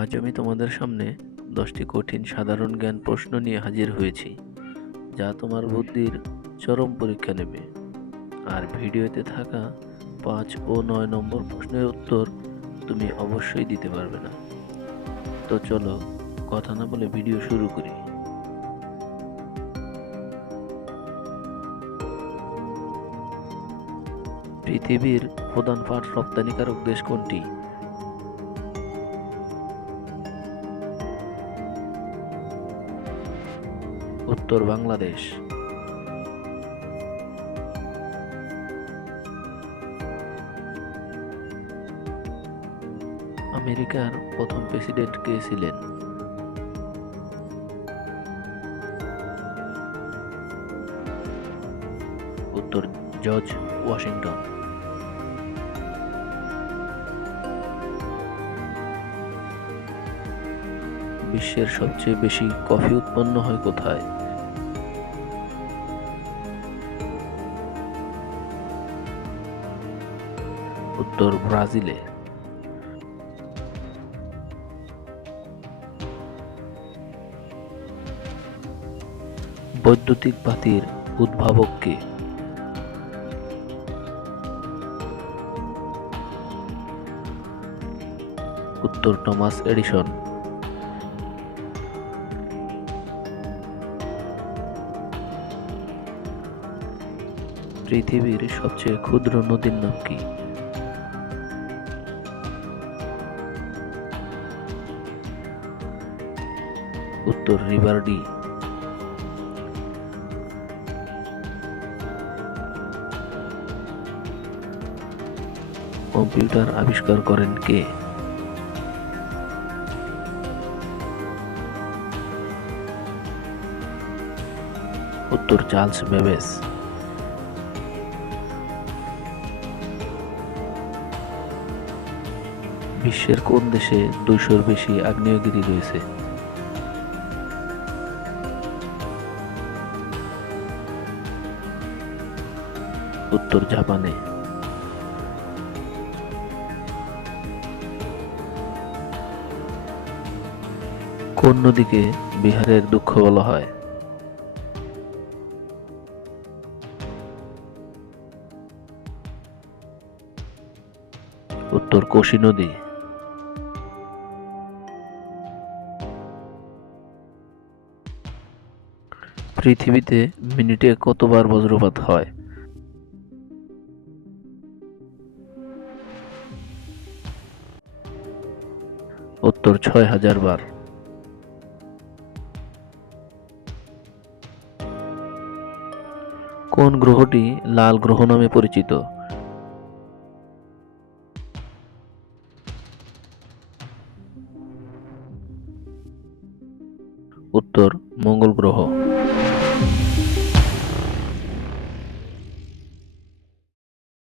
আজ আমি তোমাদের সামনে দশটি কঠিন সাধারণ জ্ঞান প্রশ্ন নিয়ে হাজির হয়েছি যা তোমার বুদ্ধির চরম পরীক্ষা নেবে। আর ভিডিওতে থাকা পাঁচ ও নয় নম্বর প্রশ্নের উত্তর তুমি অবশ্যই দিতে পারবে না। তো চলো কথা না বলে ভিডিও শুরু করি। পৃথিবীর প্রধান পাট রপ্তানিকারক দেশ কোনটি? উত্তর বাংলাদেশ। আমেরিকার প্রথম প্রেসিডেন্ট কে ছিলেন? উত্তর জর্জ ওয়াশিংটন। বিশ্বের সবচেয়ে বেশি কফি উৎপন্ন হয় কোথায়? উত্তর ব্রাজিলে। বৈদ্যুতিক বাতির উদ্ভাবক কে? উত্তর টমাস এডিসন। পৃথিবীর সবচেয়ে ক্ষুদ্র নদীর নাম কি? উত্তর, রিভার ডি। কম্পিউটার আবিষ্কার করেন কে? উত্তর, চার্লস বেবেস বিশ্বের কোন দেশে দুইশোর বেশি আগ্নেয়গিরি রয়েছে? উত্তর জাপানে। কোন নদীকে বিহারের দুঃখ বলা হয়? উত্তর কোশি নদী। পৃথিবীতে মিনিটে কতবার বজ্রপাত হয়? উত্তর ছয় হাজার বার। কোন গ্রহটি লাল গ্রহ নামে পরিচিত? উত্তর, মঙ্গল গ্রহ। Bye.